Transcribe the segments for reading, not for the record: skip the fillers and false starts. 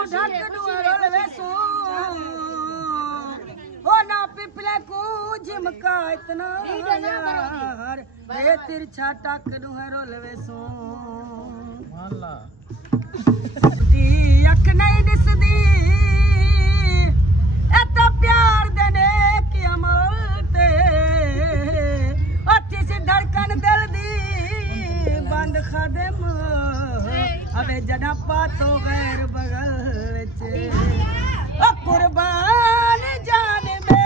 ढक डुअर वेसो ओ ना पिपले को झिमका इतना यार वे तिरछा टक डुअर वेसो माला दी अख नहीं दिसदी एता प्यार देने की अमल ते अच्छी सी धड़कन दिल दी बंद खादम अबे जना पातो गैर बगल विच ओ कुर्बान जान में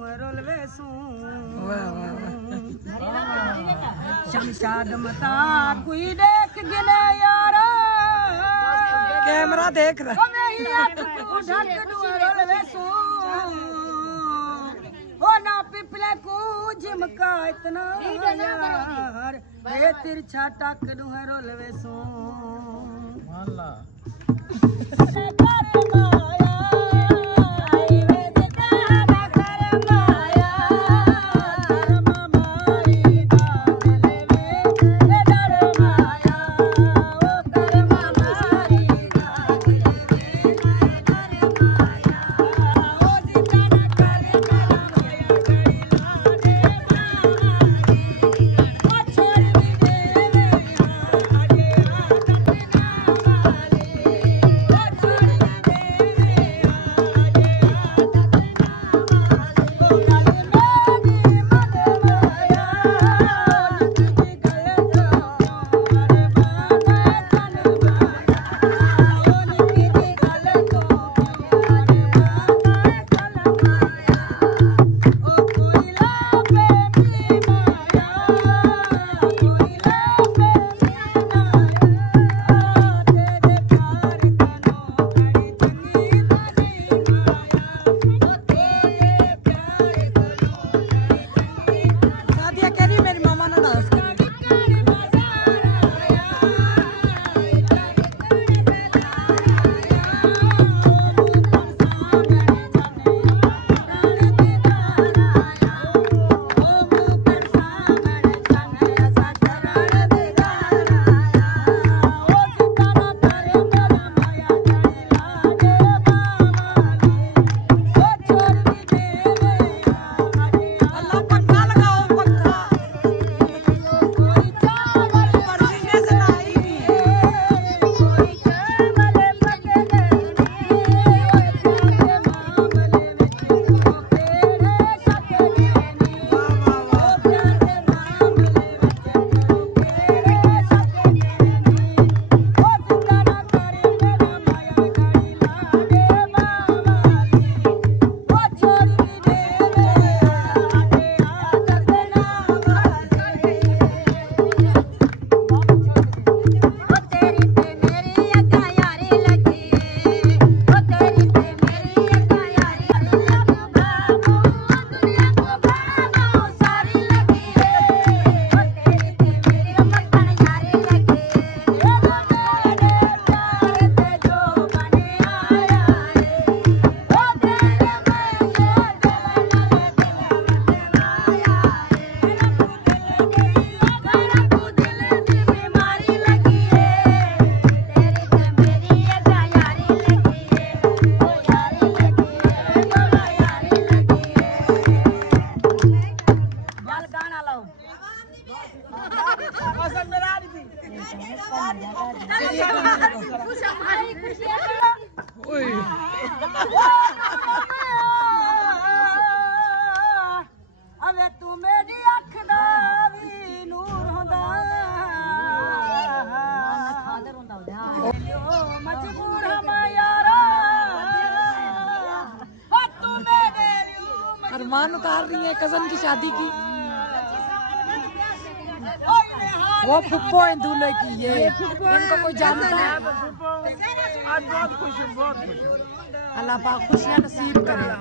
रोलवे सू शमशाद मता कोई देख गिने यारा कैमरा देख रहा रोलवे सू ओ ना पिपले को झिमका इतना यार ये तिरछा टक दू है रोलवे सू माला अवे तू मेरी अख दा वी नूर होंदा मजबूर हम यारा तू मेरे अरमान उतार रही है कजन की शादी की। वो फुप्पो है दूल्हे की, ये इनको कोई जानता है? आज बहुत खुश हूँ, बहुत खुश हूँ। अल्लाह पाक खुशियाँ नसीब करे। कर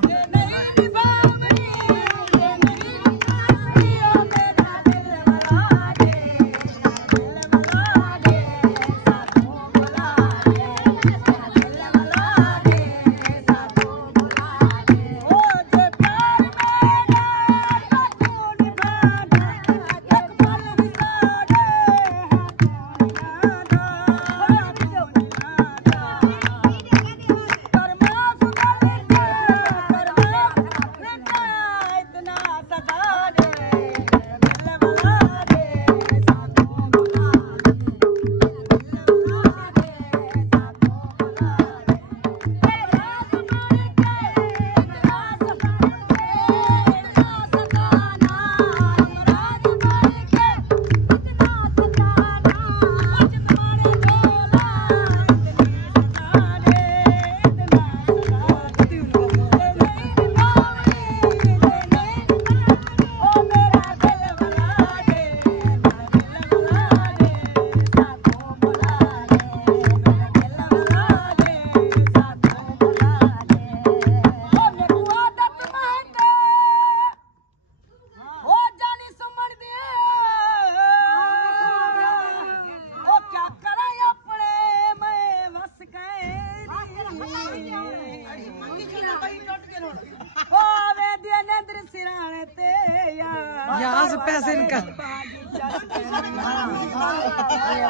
आज पैसे इनका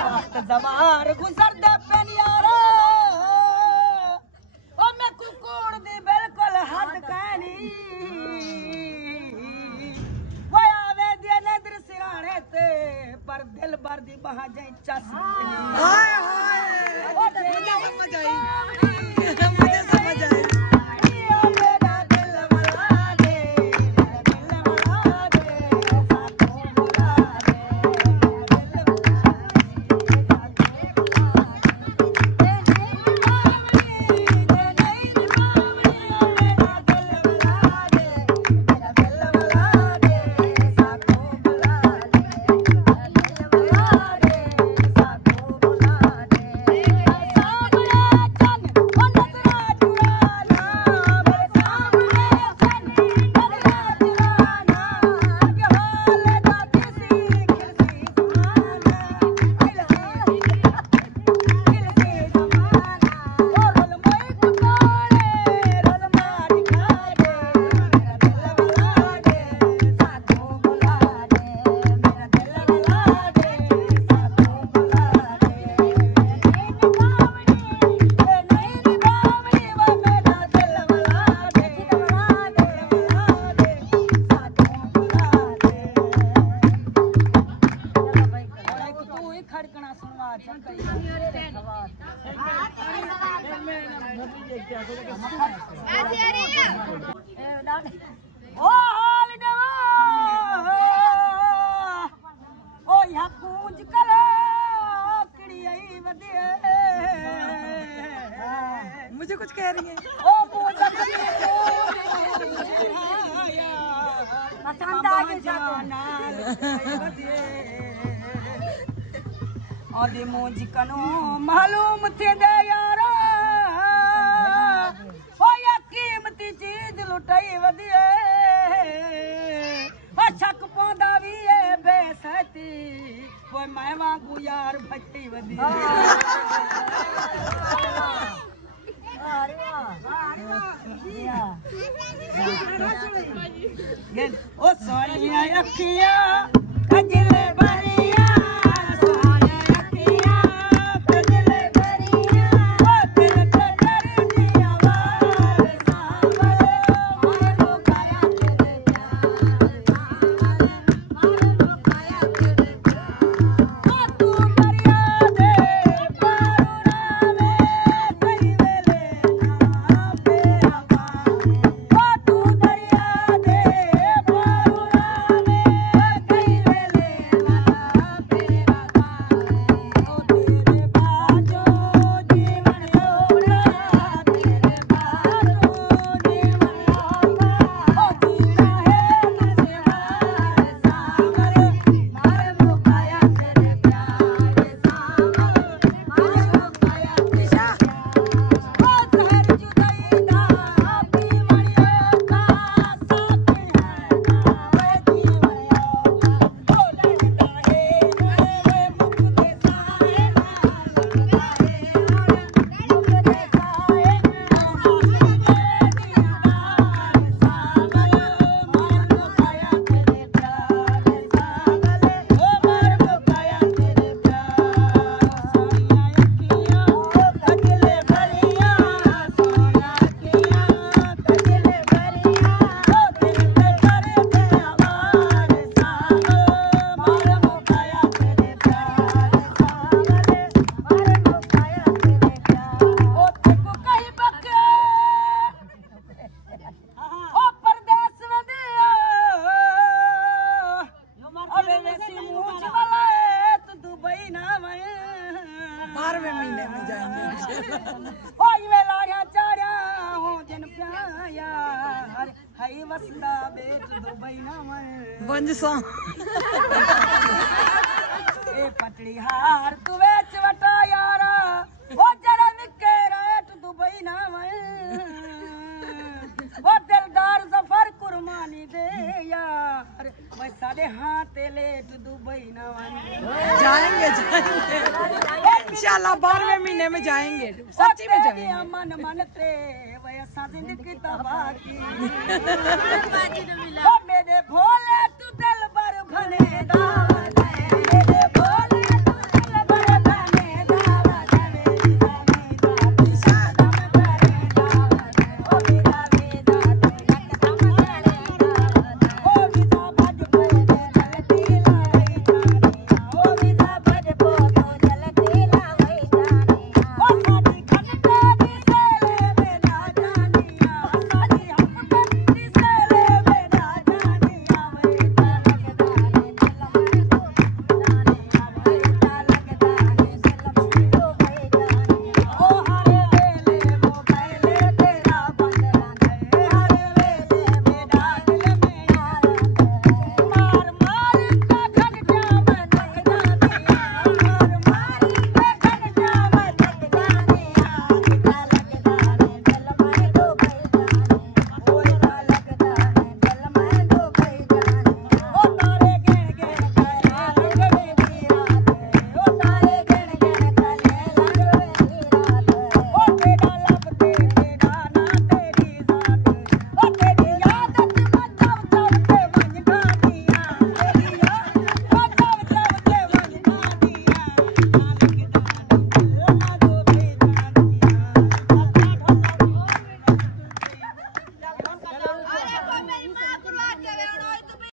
वक्त दवार गुजर दे पेनियारा ओ मैं कुकुड़ दी बिल्कुल हद कहनी वो आवे दे नदर सिराने ते पर दिल भर दी बहा जाई चस हाय हाय मुझे समझ आई मुझे समझ आई मुझे कुछ कह रही है आदि मोजी कनो मालूम थे दे यारा ओ या कीमती चीज लुटाई वदिए ओ शक पौंदा भी ए बेसती कोई मैं वांगू यार भट्टी वदिए ओ सोनिया अखिया कजले बरिया पटड़ी हार तू वेच वटा यारा ओ जरा विके रेट दुबई ना ओ दिलदार जफर कुर्बानी दे यार मैं सारे हाथ लेट दुबई ना जाएंगे इंशाल्लाह 12वें महीने में जाएंगे सच्ची में जाएंगे मन मनते वैसा जिंदगी तबाह की